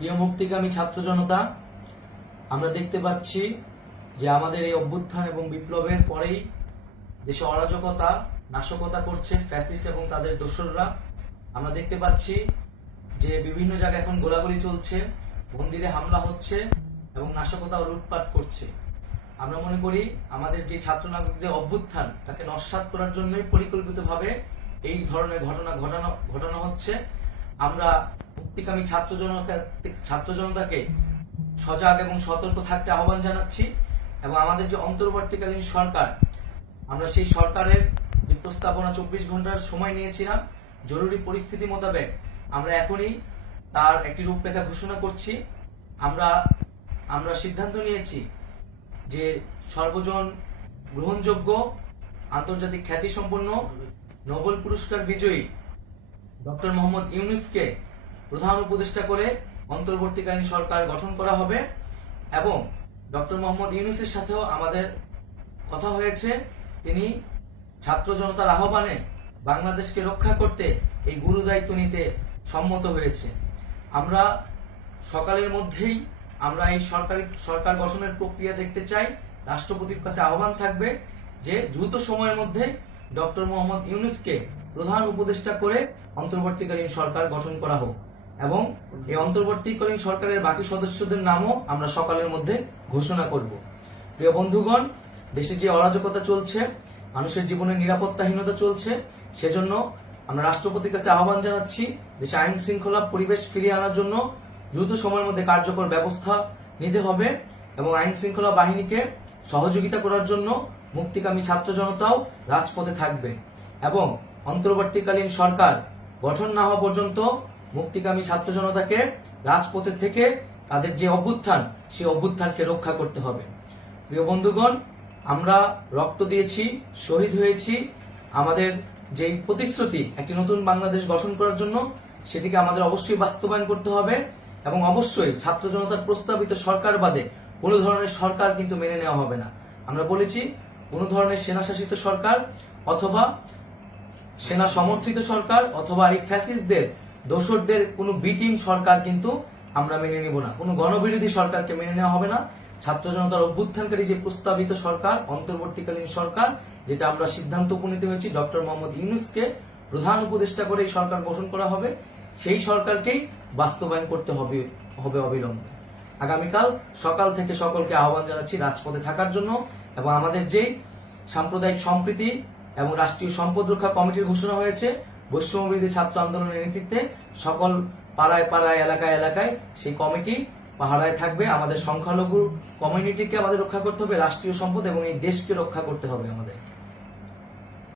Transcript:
প্রিয় মুক্তিকামী ছাত্র জনতা, আমরা দেখতে পাচ্ছি যে আমাদের এই অভ্যুত্থান এবং বিপ্লবের পরেই দেশে অরাজকতা নাশকতা করছে ফ্যাসিস্ট এবং তাদের দোসররা। আমরা দেখতে পাচ্ছি যে বিভিন্ন জায়গায় এখন গোলাগুলি চলছে, মন্দিরে হামলা হচ্ছে এবং নাশকতা ও লুটপাট করছে। আমরা মনে করি আমাদের যে ছাত্র নাগরিকদের অভ্যুত্থান তাকে নস্যাৎ করার জন্যই পরিকল্পিতভাবে এই ধরনের ঘটনা ঘটানো হচ্ছে। আমরা মুক্তিকামী ছাত্র জনতাকে সজাগ এবং সতর্ক থাকতে আহ্বান জানাচ্ছি এবং আমাদের যে অন্তর্বর্তীকালীন সরকার, আমরা সেই সরকারের যে প্রস্তাবনা 24 ঘন্টার সময় নিয়েছিলাম, জরুরি পরিস্থিতি মোতাবেক আমরা এখনই তার একটি রূপরেখা ঘোষণা করছি। আমরা সিদ্ধান্ত নিয়েছি যে সর্বজন গ্রহণযোগ্য আন্তর্জাতিক খ্যাতিসম্পন্ন নোবেল পুরস্কার বিজয়ী ডক্টর মোহাম্মদ ইউনূসকে প্রধান উপদেষ্টা করে অন্তর্বর্তীকালীন সরকার গঠন করা হবে এবং ডক্টর মোহাম্মদ ইউনূসের সাথেও আমাদের কথা হয়েছে। তিনি ছাত্র জনতার আহ্বানে বাংলাদেশকে রক্ষা করতে এই গুরু দায়িত্ব নিতে সম্মত হয়েছে। আমরা সকালের মধ্যেই আমরা এই সরকার গঠনের প্রক্রিয়া দেখতে চাই। রাষ্ট্রপতির কাছে আহ্বান থাকবে যে দ্রুত সময়ের মধ্যে ডক্টর মোহাম্মদ ইউনূসকে প্রধান উপদেষ্টা করে অন্তর্বর্তীকালীন সরকার গঠন করা হোক এবং এই অন্তর্বর্তীকালীন সরকারের বাকি সদস্যদের নামও আমরা সকালের মধ্যে ঘোষণা করব। প্রিয় বন্ধুগণ, দেশে যে অরাজকতা চলছে, মানুষের জীবনের নিরাপত্তাহীনতা চলছে, সেজন্য আমরা রাষ্ট্রপতির কাছে আহ্বান জানাচ্ছি দেশে আইন শৃঙ্খলা পরিবেশ ফিরিয়ে আনার জন্য দ্রুত সময়ের মধ্যে কার্যকর ব্যবস্থা নিতে হবে এবং আইন শৃঙ্খলা বাহিনীকে সহযোগিতা করার জন্য মুক্তিকামী ছাত্র জনতাও রাজপথে থাকবে এবং অন্তর্বর্তীকালীন সরকার গঠন না হওয়া পর্যন্ত মুক্তিকামী ছাত্র জনতাকে রাজপথে থেকে তাদের যে অভ্যুত্থান, সেই অভ্যুত্থানকে রক্ষা করতে হবে। প্রিয় বন্ধুগণ, আমরা রক্ত দিয়েছি, শহীদ হয়েছি। আমাদের যে প্রতিশ্রুতি একটি নতুন বাংলাদেশ গঠন করার জন্য, সেটিকে আমাদের অবশ্যই বাস্তবায়ন করতে হবে এবং অবশ্যই ছাত্র জনতার প্রস্তাবিত সরকার বাদে কোনো ধরনের সরকার কিন্তু মেনে নেওয়া হবে না। আমরা বলেছি কোনো ধরনের সেনা শাসিত সরকার অথবা সেনা সমর্থিত সরকার অথবা এই ফ্যাসিস্টদের দোসরদের কোনো বিটিম সরকার কিন্তু আমরা মেনে নিব না। কোনো গণবিরোধী সরকারকে মেনে নেওয়া হবে না। ছাত্র জনতার অভ্যুত্থানকারী যে প্রস্তাবিত সরকার, অন্তর্বর্তীকালীন সরকার, যেটা আমরা সিদ্ধান্ত উপনীত হয়েছি ডক্টর মোহাম্মদ ইউনূসকে প্রধান উপদেষ্টা করে এই সরকার গঠন করা হবে, সেই সরকারকেই বাস্তবায়ন করতে হবে অবিলম্বে। আগামীকাল সকাল থেকে সকলকে আহ্বান জানাচ্ছি রাজপথে থাকার জন্য এবং আমাদের যে সাম্প্রদায়িক সম্প্রীতি এবং রাষ্ট্রীয় সম্পদ রক্ষা কমিটির ঘোষণা হয়েছে বৈষম্যবিরোধী ছাত্র আন্দোলনের নেতৃত্বে, সকল পাড়ায় পাড়ায় এলাকায় এলাকায় সেই কমিটি পাহারায় থাকবে। আমাদের সংখ্যালঘু কমিউনিটিকে আমাদের রক্ষা করতে হবে, রাষ্ট্রীয় সম্পদ এবং এই দেশকে রক্ষা করতে হবে আমাদের।